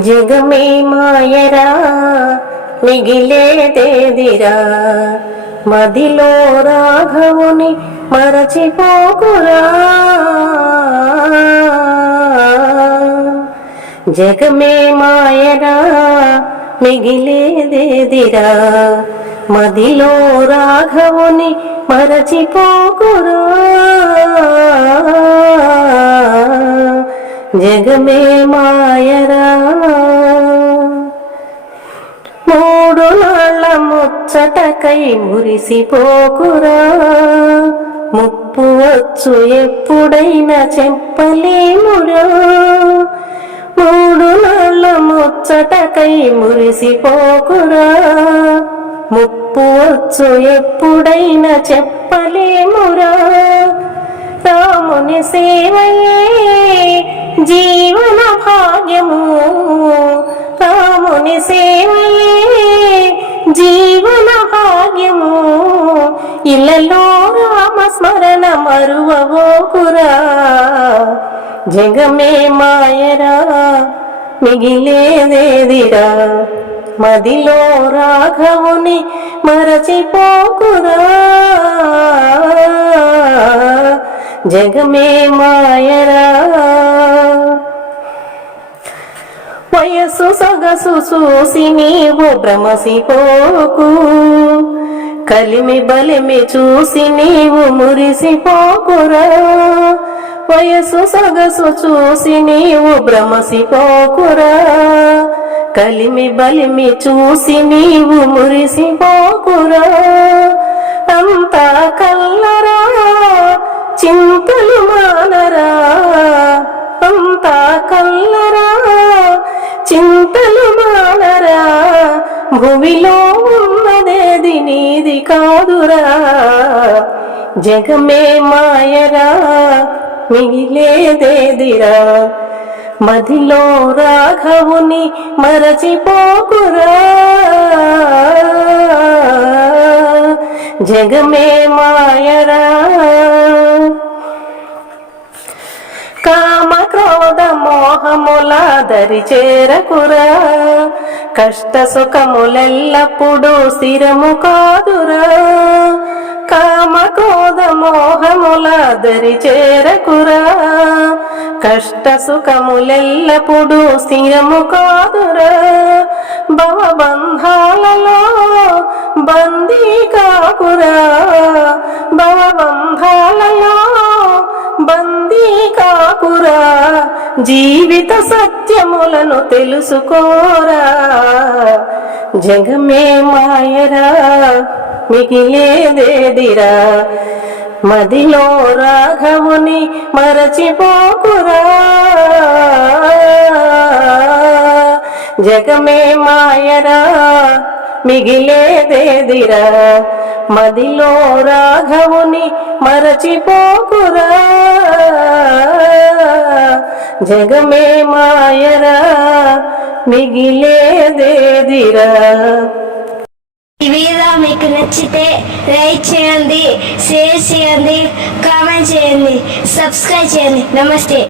జగమే మాయరా మిగిలేదేదిరా? మదిలో రాఘవుని మరచిపోకురా. జగమే మాయరా మిగిలేదేదిరా? మదిలో రాఘవుని మరచిపోకురా. జగమే మాయరా. మూడు నాళ్ళ ముచ్చటకై మురిసిపోకురా. ముప్పు వచ్చు ఎప్పుడైనా చెప్పలేమురా. మూడు నాళ్ళ ముచ్చటకై మురిసిపోకురా. ముప్పు వచ్చు ఎప్పుడైనా చెప్పలేమురా. భగవాని సేవయే జీవన భాగ్యము. రాముని సేవయే జీవన భాగ్యము. ఇళ్ళలో రామస్మరణ మరువబోకురా. జగమే మాయరా మిగిలేదేదిరా. మదిలో రాఘవుని మరచిపోకురా. జగమే మాయరా. వయస్సు సొగసు చూసి నీవు భ్రమసిపోకు. కలిమి బలిమి చూసి నీవు మురిసిపోకురా. వయసు సొగసు చూసి నీవు భ్రమసిపోకురా. కలిమి బలిమి చూసి నీవు మురిసిపోకురా. అంతా చింతలు మానరా? అంతా కల్లరా? చింతలు మానరా? భువిలో ఉన్నదేది నీది కాదురా. జగమే మాయరా మిగిలేదేదిరా? మదిలో రాఘవుని మరచిపోకురా. జగమే మాయరా. మోహముల దరి చేరకురా. కష్ట సుఖములెల్లప్పుడూ స్థిరము కాదురా. కామ క్రోధ మోహముల దరి చేరకురా. కష్ట సుఖములెల్లప్పుడూ స్థిరము కాదురా. భవబంధాలలో బందీ కాకురా. భవబంధాలలో బందీ కాకురా. జీవిత సత్యములను తెలుసుకోరా. జగమే మాయరా మిగిలేదేదిరా. మదిలో రాఘవుని మరచిపోకురా. జగమే మాయరా మిగిలేదేదిరా. మదిలో రాఘవుని మరచిపోకురా. జగమే మాయరా మిగిలేదేదిరా. ఈ వీడియో మీకు నచ్చితే లైక్ చేయండి షేర్ చేయండి కామెంట్ చేయండి సబ్స్క్రైబ్ చేయండి. నమస్తే.